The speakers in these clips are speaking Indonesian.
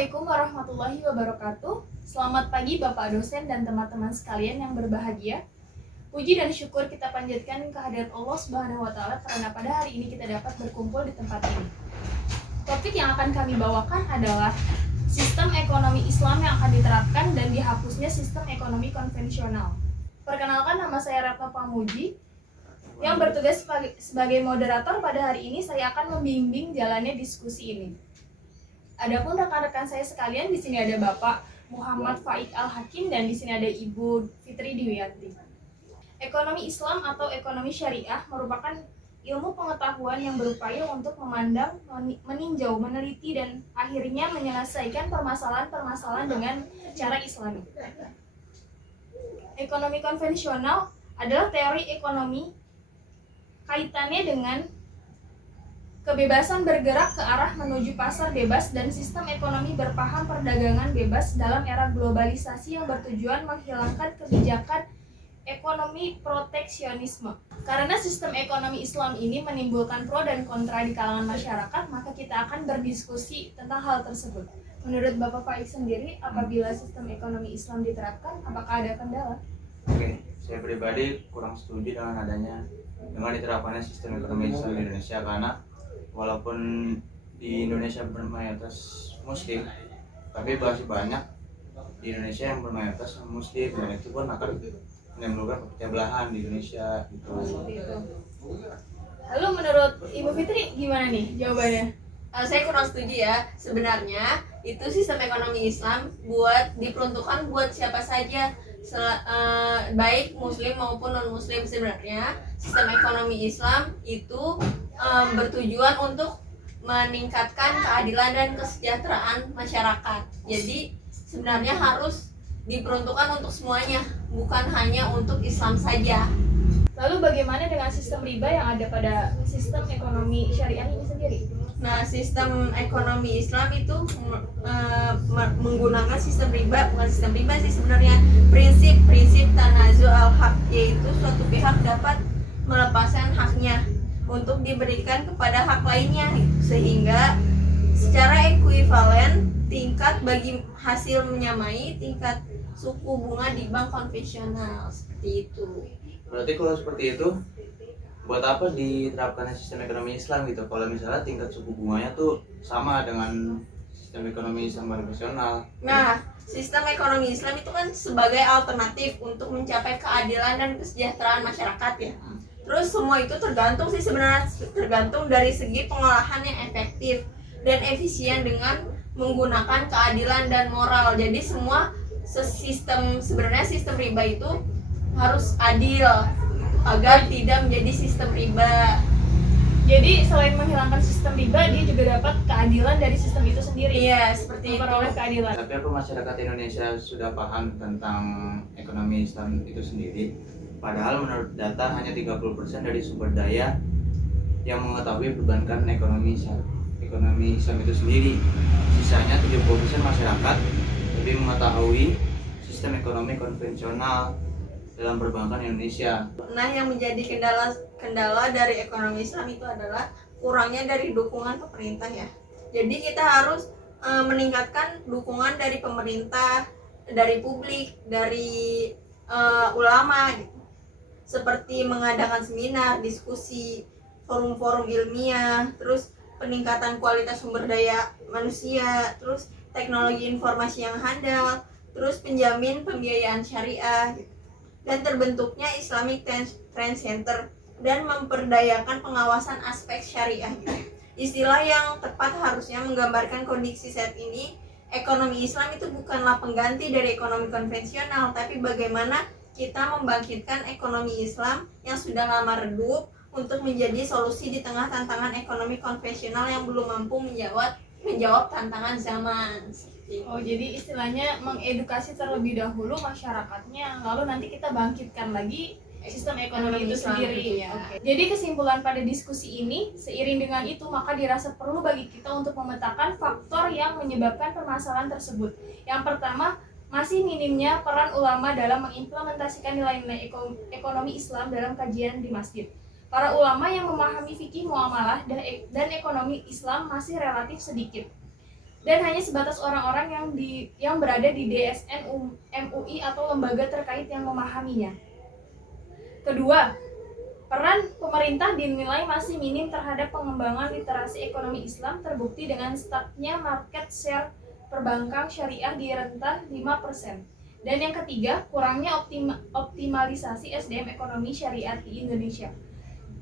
Assalamualaikum warahmatullahi wabarakatuh. Selamat pagi Bapak dosen dan teman-teman sekalian yang berbahagia. Puji dan syukur kita panjatkan kehadirat Allah Subhanahu wa taala karena pada hari ini kita dapat berkumpul di tempat ini. Topik yang akan kami bawakan adalah sistem ekonomi Islam yang akan diterapkan dan dihapusnya sistem ekonomi konvensional. Perkenalkan, nama saya Ratna Pamuji. Yang bertugas sebagai moderator pada hari ini, saya akan membimbing jalannya diskusi ini. Adapun rekan-rekan saya sekalian, di sini ada Bapak Muhammad Faik Al-Hakim dan di sini ada Ibu Fitri Diwiyanti. Ekonomi Islam atau ekonomi syariah merupakan ilmu pengetahuan yang berupaya untuk memandang, meninjau, meneliti dan akhirnya menyelesaikan permasalahan-permasalahan dengan cara Islami. Ekonomi konvensional adalah teori ekonomi kaitannya dengan kebebasan bergerak ke arah menuju pasar bebas dan sistem ekonomi berpaham perdagangan bebas dalam era globalisasi yang bertujuan menghilangkan kebijakan ekonomi proteksionisme. Karena sistem ekonomi Islam ini menimbulkan pro dan kontra di kalangan masyarakat, maka kita akan berdiskusi tentang hal tersebut. Menurut Bapak Faik sendiri, apabila sistem ekonomi Islam diterapkan, apakah ada kendala? Oke, saya pribadi kurang setuju dengan diterapkannya sistem ekonomi Islam di Indonesia, karena walaupun di Indonesia bermayoritas Muslim, tapi masih banyak di Indonesia yang bermayoritas Muslim, dan itu pun akan menimbulkan pecah belahan di Indonesia gitu. Lalu menurut Ibu Fitri gimana nih jawabannya? Saya kurang setuju ya. Sebenarnya itu sistem ekonomi Islam diperuntukkan buat siapa saja, baik Muslim maupun non Muslim. Sebenarnya sistem ekonomi Islam itu bertujuan untuk meningkatkan keadilan dan kesejahteraan masyarakat. Jadi sebenarnya harus diperuntukkan untuk semuanya, bukan hanya untuk Islam saja. Lalu bagaimana dengan sistem riba yang ada pada sistem ekonomi syariah ini sendiri? Nah, sistem ekonomi Islam itu menggunakan sistem riba, bukan sistem riba sih sebenarnya, prinsip tanazu al-haq, yaitu suatu pihak dapat melepaskan haknya untuk diberikan kepada hak lainnya, sehingga secara ekuivalen tingkat bagi hasil menyamai tingkat suku bunga di bank konvensional, seperti itu. Berarti kalau seperti itu, buat apa diterapkan sistem ekonomi Islam gitu? Kalau misalnya tingkat suku bunganya tuh sama dengan sistem ekonomi Islam konvensional. Nah, sistem ekonomi Islam itu kan sebagai alternatif untuk mencapai keadilan dan kesejahteraan masyarakat ya. Terus semua itu tergantung dari segi pengolahan yang efektif dan efisien dengan menggunakan keadilan dan moral. Jadi sebenarnya sistem riba itu harus adil agar tidak menjadi sistem riba. Jadi selain menghilangkan sistem riba, dia juga dapat keadilan dari sistem itu sendiri. Iya, seperti itu. Memperoleh keadilan. Tapi apa masyarakat Indonesia sudah paham tentang ekonomi Islam itu sendiri? Padahal menurut data hanya 30% dari sumber daya yang mengetahui perbankan ekonomi Islam itu sendiri. Sisanya 70% masyarakat lebih mengetahui sistem ekonomi konvensional dalam perbankan Indonesia. Nah, yang menjadi kendala dari ekonomi Islam itu adalah kurangnya dari dukungan pemerintah ya. Jadi kita harus meningkatkan dukungan dari pemerintah, dari publik, dari ulama gitu. Seperti mengadakan seminar, diskusi, forum-forum ilmiah, terus peningkatan kualitas sumber daya manusia, terus teknologi informasi yang handal, terus penjamin pembiayaan syariah gitu. Dan terbentuknya Islamic Trend Center dan memperdayakan pengawasan aspek syariah gitu. Istilah yang tepat harusnya menggambarkan kondisi saat ini. Ekonomi Islam itu bukanlah pengganti dari ekonomi konvensional, tapi bagaimana kita membangkitkan ekonomi Islam yang sudah lama redup untuk menjadi solusi di tengah tantangan ekonomi konvensional yang belum mampu menjawab tantangan zaman. Oh, jadi istilahnya mengedukasi terlebih dahulu masyarakatnya, lalu nanti kita bangkitkan lagi sistem ekonomi itu sendiri. Ya. Okay. Jadi kesimpulan pada diskusi ini, seiring dengan itu maka dirasa perlu bagi kita untuk memetakan faktor yang menyebabkan permasalahan tersebut. Yang pertama, masih minimnya peran ulama dalam mengimplementasikan nilai-nilai ekonomi Islam dalam kajian di masjid. Para ulama yang memahami fikih muamalah dan ekonomi Islam masih relatif sedikit. dan hanya sebatas orang-orang yang berada di DSN MUI atau lembaga terkait yang memahaminya. Kedua, peran pemerintah dinilai masih minim terhadap pengembangan literasi ekonomi Islam, terbukti dengan stucknya market share perbankan syariah di rentan 5%. Dan yang ketiga, kurangnya optimalisasi SDM ekonomi syariah di Indonesia.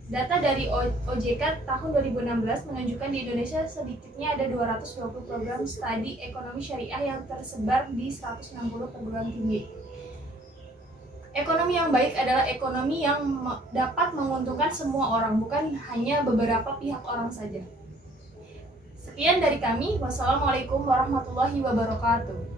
Data dari OJK tahun 2016 menunjukkan di Indonesia sedikitnya ada 220 program studi ekonomi syariah yang tersebar di 160 perguruan tinggi. Ekonomi yang baik adalah ekonomi yang dapat menguntungkan semua orang, bukan hanya beberapa pihak orang saja. Sekian dari kami. Wassalamualaikum warahmatullahi wabarakatuh.